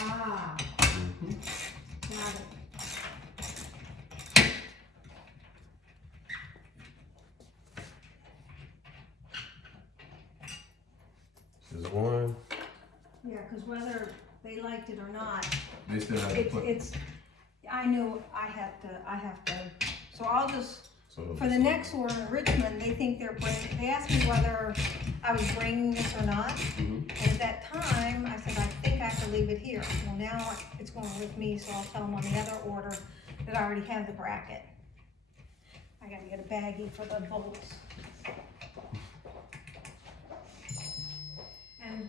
Ah, Mm-hmm. got it. This is one. Yeah, because whether they liked it or not, They still have to put. I knew I have to, so I'll just, So for the next order in Richmond, they think they asked me whether I was bringing this or not. Mhm. And at that time, I said, I think I have to leave it here. Well, now it's going with me, so I'll tell them on the other order that I already have the bracket. I gotta get a baggie for the bolts. And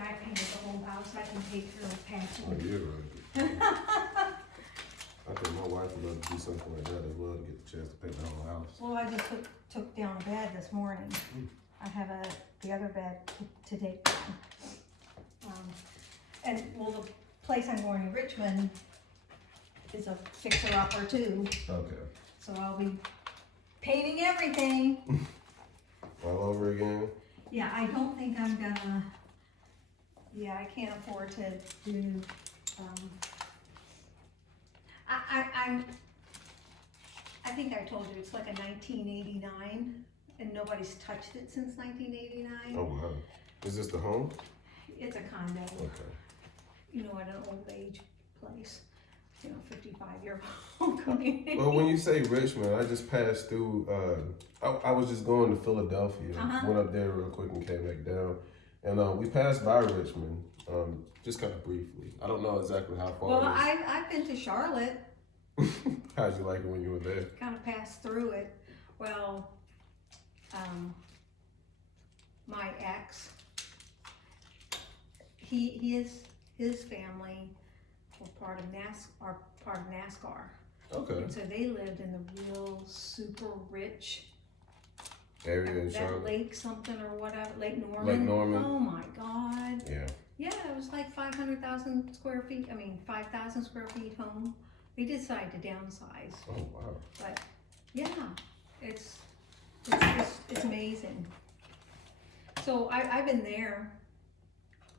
I painted the whole house. I can take her Oh, patching. you're right. I think my wife would love to do something like that as well, to get the chance to paint the whole house. Well, I just took down a bed this morning. I have the other bed to take down. And well, the place I'm going in Richmond is a fixer-upper too, Okay. so I'll be painting everything. All over again? Yeah, I don't think I'm gonna, I can't afford to do, I think I told you, it's like a 1989, and nobody's touched it since 1989. Oh, wow. Is this the home? It's a condo, Okay. at an old age place, 55-year-old community. Well, when you say Richmond, I just passed through, I was just going to Philadelphia. Uh-huh. Went up there real quick and came back down. And we passed by Richmond, just kind of briefly. I don't know exactly how far Well, it I've been to Charlotte, is. How'd you like it when you were there? kind of passed through it. Well, my ex, his family were part of NASCAR. Okay. And so they lived in the real super rich Area in that Charlotte? Lake something or whatever, Lake Norman. Lake Norman. Oh my God. Yeah. Yeah, it was like 500,000 square feet. 5,000 square feet home. They decided to downsize, Oh, wow. but yeah, it's amazing. So I've been there.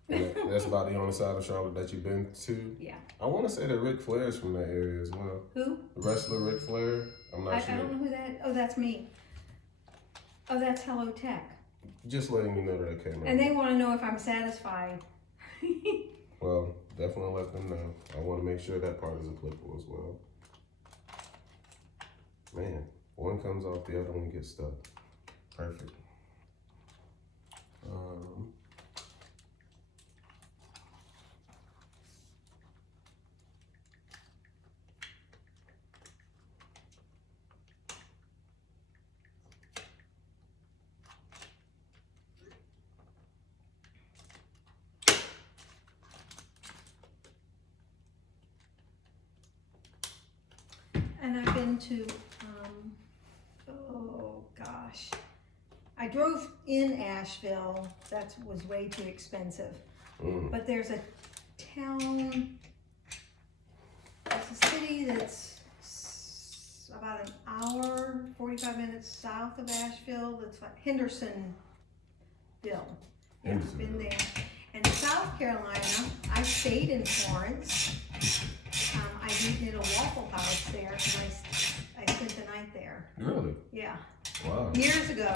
And that's about the only side of Charlotte that you've been to? Yeah. I want to say that Ric Flair's from that area as well. Who? The wrestler Ric Flair? I'm not I sure. don't know who that. Oh, that's me. Oh, that's Hello Tech. Just letting you know that I came out. And they want to know if I'm satisfied. Well, definitely let them know. I want to make sure that part is applicable as well. Man, one comes off, the other one gets stuck. Perfect. And I've been to, oh gosh. I drove in Asheville. That was way too expensive. But there's a town, it's a city that's about an hour, 45 minutes south of Asheville. That's like Hendersonville. Yeah, I've been there. And South Carolina, I stayed in Florence. I did a Waffle House there, and I spent the night there. Really? Yeah. Wow. Years ago.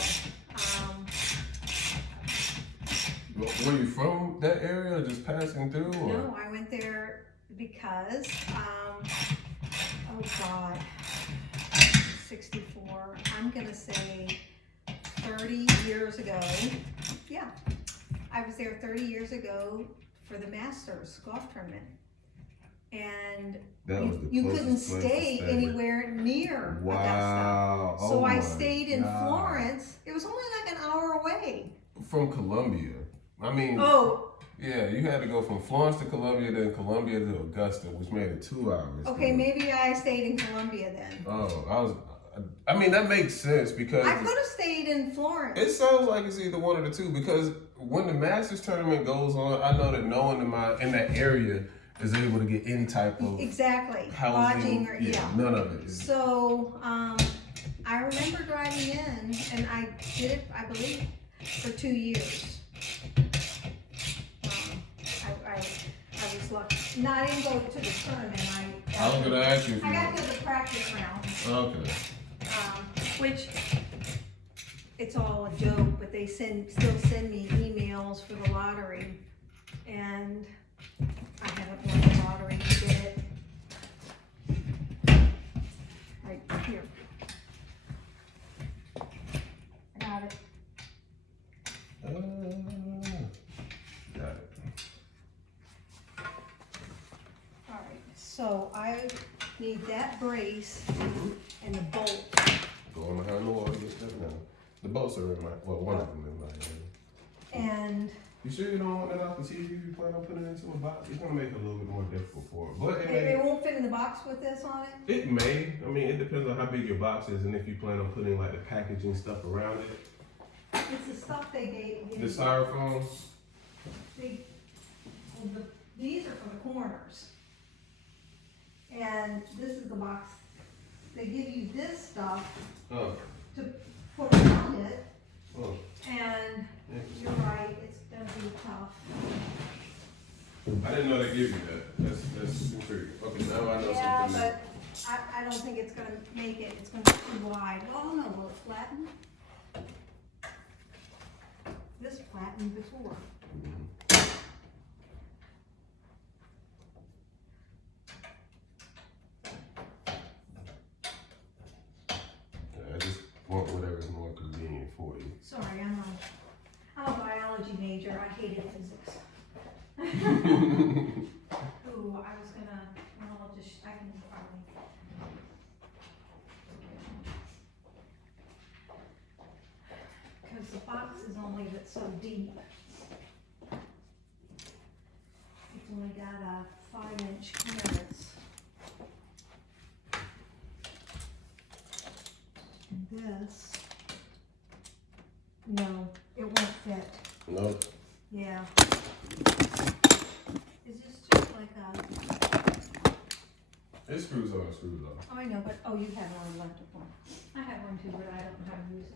Were you from that area or just passing through? Or? No, I went there because, oh God, 64, I'm gonna say 30 years ago. Yeah, I was there 30 years ago for the Masters golf tournament. And That was the you closest couldn't place to stay stay. anywhere near Augusta. Wow. So Oh I my stayed in God. Florence. It was only like an hour away. From Columbia. I mean, Oh, yeah, you had to go from Florence to Columbia, then Columbia to Augusta, which made it 2 hours. okay, maybe I stayed in Columbia then. Oh, I mean, that makes sense because I could have stayed in Florence. it sounds like it's either one of the two. Because when the Masters tournament goes on, I know that no one in that area is able to get any type of Exactly. housing. Lodging or None of it. So I remember driving in, and I did it, I believe, for 2 years. I was lucky. No, I didn't go to the tournament. I was gonna ask you if you I got to the practice round. Okay. Which, it's all a joke, but they still send me emails for the lottery, and I haven't won the lottery to get it. Right here. I got it. Got it. Alright, so I need that brace and the bolt. Going behind the wall to get stuff now. The bolts are in my, well, one of them in my hand. And You sure you don't want that off the TV if you plan on putting it into a box? It's gonna make it a little bit more difficult for it. But it won't fit in the box with this on it? it may. I mean, it depends on how big your box is and if you plan on putting like the packaging stuff around it. It's the stuff they gave The me. styrofoam. These are for the corners. And this is the box. They give you this stuff Oh. to put around it, Oh. and you're right, it's gonna be tough. I didn't know they give you that. That's intriguing. Okay, now I know Yeah, something. but I don't think it's gonna make it, it's gonna be too wide. Well, no, will it flatten? This flattened before. I just want whatever's more convenient for you. Sorry, I'm a biology major, I hated physics. Ooh, I was gonna, well, I'll just, I can probably. Cause the box is only that's so deep. It's only got a 5-inch clearance. And this, no, it won't fit. No. Yeah. Is this just like a, It screws on, screws off. oh, I know, but, oh, you have one electric one. I have one too, but I don't know how to use it.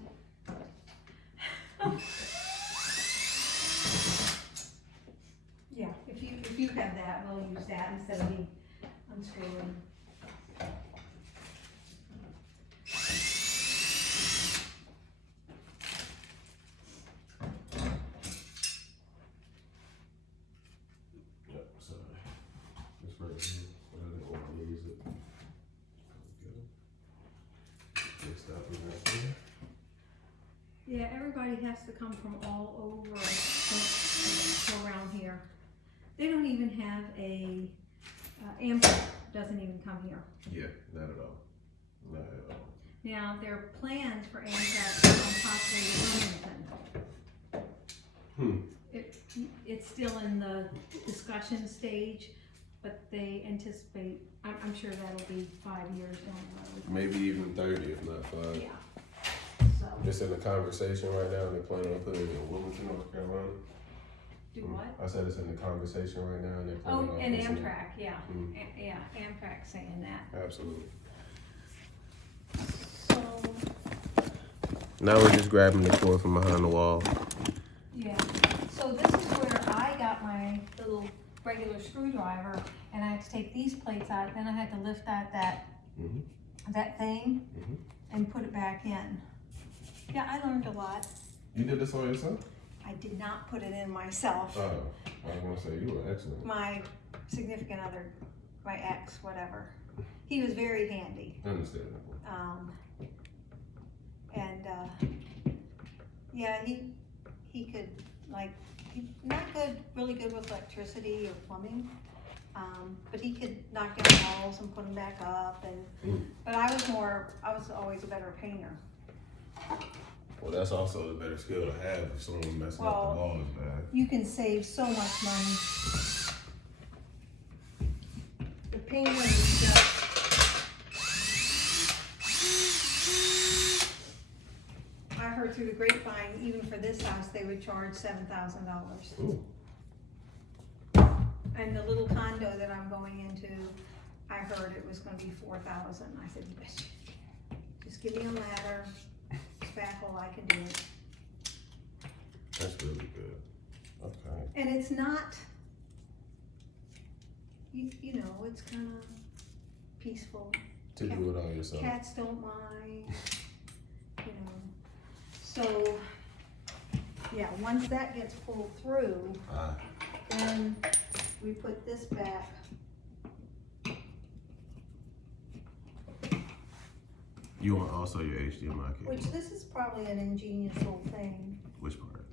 Yeah, if you have that, we'll use that instead of me unscrewing. Yep, sorry. It's right here, but I didn't want to lose it. Okay. Just stop it right there. Yeah, everybody has to come from all over around here. They don't even have a, Amtrak doesn't even come here. Yeah, not at all. Not at all. Now, there are plans for Amtrak to come possibly to Wilmington. It's still in the discussion stage, but they anticipate, I'm sure that'll be 5 years down the road. Maybe even 30, if not 5. Yeah, so, It's in the conversation right now, and they're planning on putting it in Wilmington, North Carolina. do what? I said it's in the conversation right now, and they're planning Oh, on and putting it- Amtrak, yeah, Mm. yeah, Amtrak saying that. Absolutely. So, Now we're just grabbing the cord from behind the wall. yeah, so this is where I got my little regular screwdriver, and I had to take these plates out, then I had to lift out that thing Mhm. and put it back in. Yeah, I learned a lot. You did this all yourself? I did not put it in myself. Oh, I was gonna say, you were excellent. My significant other, my ex, whatever, he was very handy. Understandable. And yeah, he could, like, he's not good, really good with electricity or plumbing, but he could knock down walls and put them back up, and but I was always a better painter. Well, that's also a better skill to have if someone messing Well, up the walls bad. You can save so much money. The painter is just, I heard through the grapevine, even for this house, they would charge $7,000. Ooh. And the little condo that I'm going into, I heard it was gonna be 4,000. I said, just give me a ladder, spackle, I can do it. That's really good. Okay. And it's not, you know, it's kind of peaceful. To do it all yourself. Cats don't mind, you know. So, yeah, once that gets pulled through, then we put this back. You want also your HDMI cable? Which this is probably an ingenious little thing. Which part?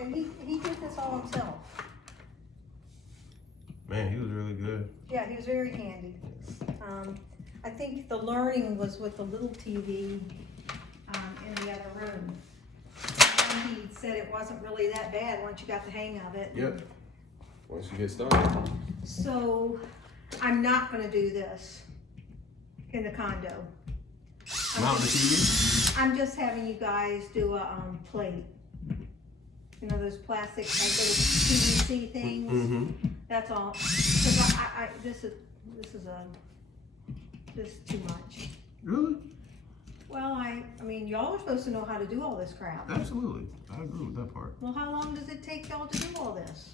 And he did this all himself. Man, he was really good. Yeah, he was very handy. I think the learning was with the little TV in the other room. And he said it wasn't really that bad once you got the hang of it. Yep. Once you get started. So I'm not gonna do this in the condo. Mount the TV? I'm just having you guys do a plate. You know those plastic like little PVC things? Mm-hmm. That's all. Cause this is too much. Really? Well, I mean, y'all are supposed to know how to do all this crap. Absolutely. I agree with that part. Well, how long does it take y'all to do all this?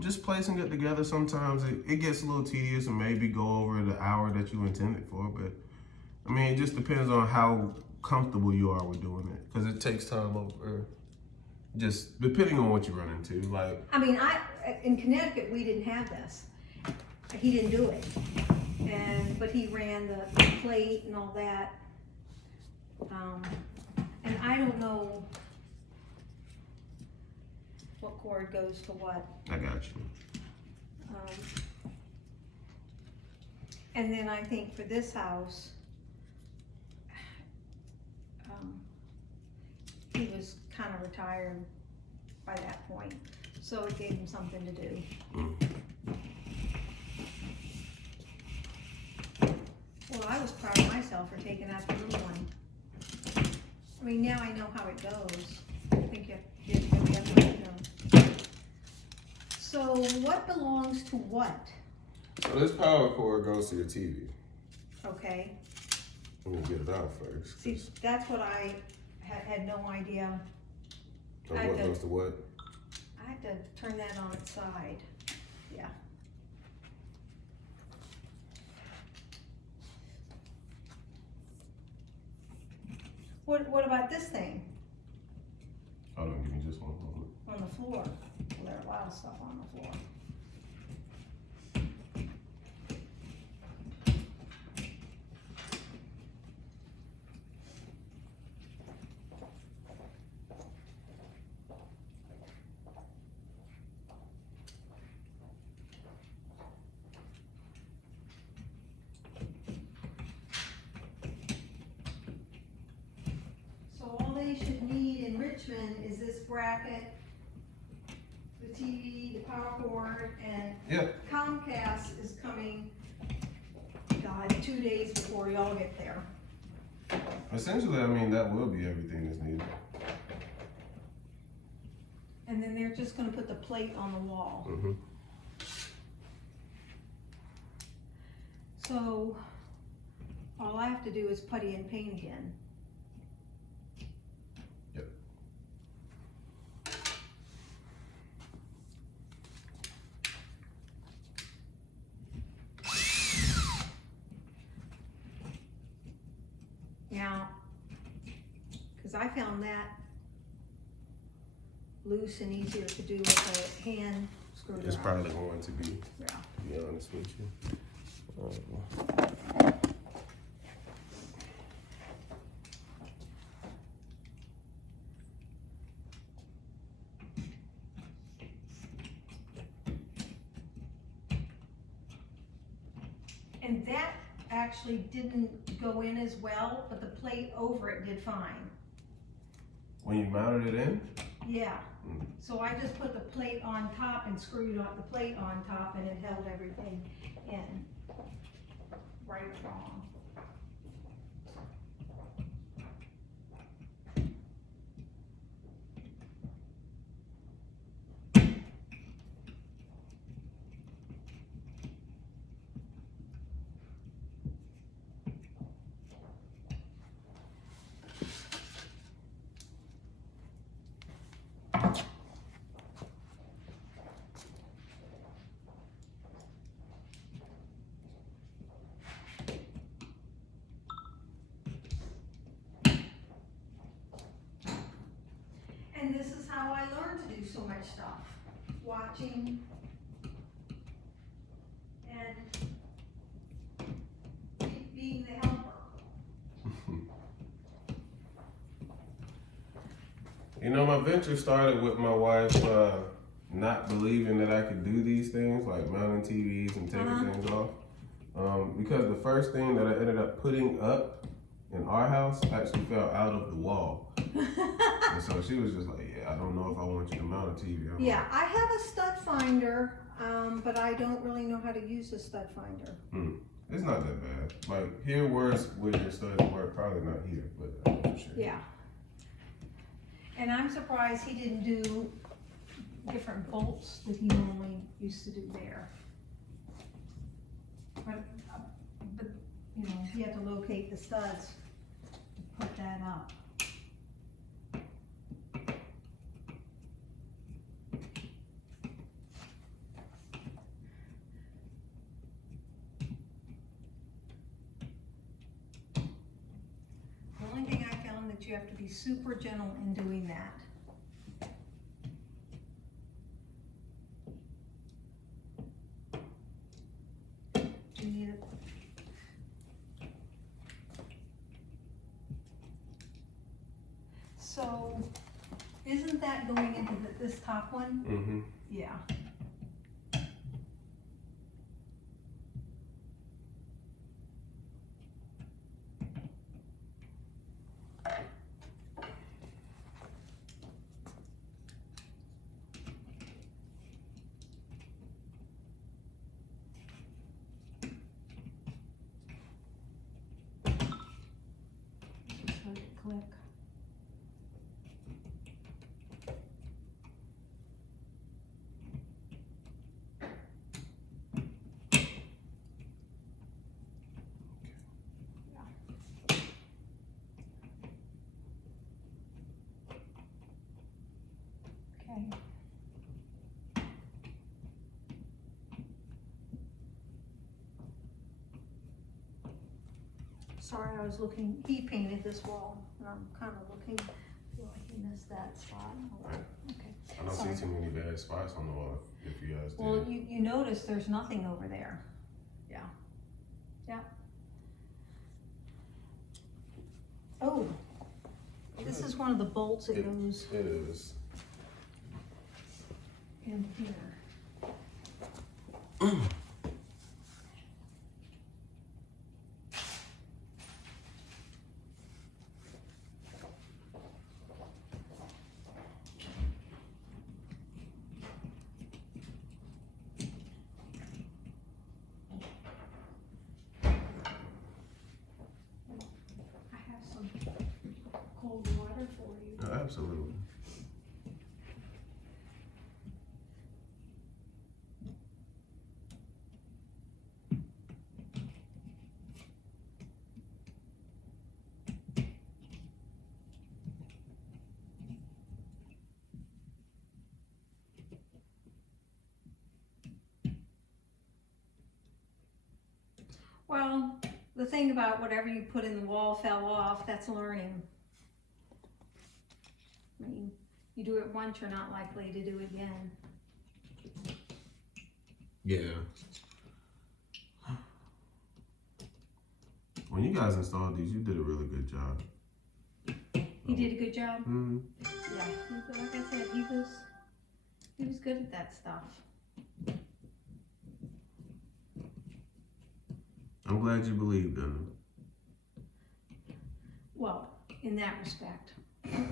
Just placing it together, sometimes it gets a little tedious and maybe go over the hour that you intended for, but I mean, it just depends on how comfortable you are with doing it. Because it takes time over, just depending on what you run into. Like, I mean, in Connecticut, we didn't have this. He didn't do it. But he ran the plate and all that. And I don't know what cord goes to what. I got you. And then I think for this house, he was kind of retired by that point, so it gave him something to do. Well, I was proud of myself for taking out the little one. I mean, now I know how it goes. I think you have to know. So what belongs to what? So this power cord goes to your TV. Okay. Let me get it out first. See, that's what I had no idea. So what goes to what? I had to turn that on its side. Yeah. What about this thing Hold on, give me just one moment. on the floor? Well, there are a lot of stuff on the floor. They should need in Richmond is this bracket, the TV, the power cord, and Comcast is coming, God, 2 days before y'all get there. Essentially, I mean, that will be everything that's needed. And then they're just gonna put the plate on the wall. Mm-hmm. So, all I have to do is putty and paint again. Now, because I found that loose and easier to do with a hand screwdriver. It's probably going to be, Yeah. to be honest with you. And that actually didn't go in as well, but the plate over it did fine. When you mounted it in? Yeah. So I just put the plate on top and screwed the plate on top, and it held everything in. Right or wrong. learned to do so much stuff. Watching and being the helper. You know, my venture started with my wife not believing that I could do these things, like mounting TVs and taking things off. Because the first thing that I ended up putting up in our house actually fell out of the wall. And so she was just like, yeah, I don't know if I want you to mount a TV. Yeah, I have a stud finder, but I don't really know how to use a stud finder. It's not that bad. Like, here where's your studs work, probably not here, but for sure. Yeah. And I'm surprised he didn't do different bolts that he normally used to do there. But you know, he had to locate the studs to put that up. The only thing I found that you have to be super gentle in doing that. Do you need it? So, isn't that going into this top one? Mm-hmm. Yeah. Just let it click. Okay. Sorry, I was looking, he painted this wall, and I'm kind of looking, feel like he missed that spot. Okay. I don't Sorry. see too many bad spots on the wall, if you guys do. Well, you notice there's nothing over there. Yeah. Yeah. Oh, this is one of the bolts that goes It is. in here. I have some cold water for you. Absolutely. Well, the thing about whatever you put in the wall fell off, that's learning. I mean, you do it once, you're not likely to do it again. Yeah. When you guys installed these, you did a really good job. He did a good job. Mm-hmm. Yeah, like I said, he was good at that stuff. I'm glad you believed in him. Well, in that respect. Okay.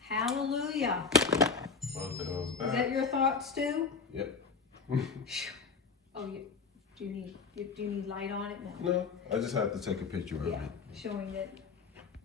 Hallelujah. Both of those Is back. that your thoughts too? Yep. Oh, do you need light on it? No. No, I just have to take a picture of Yeah, it. showing that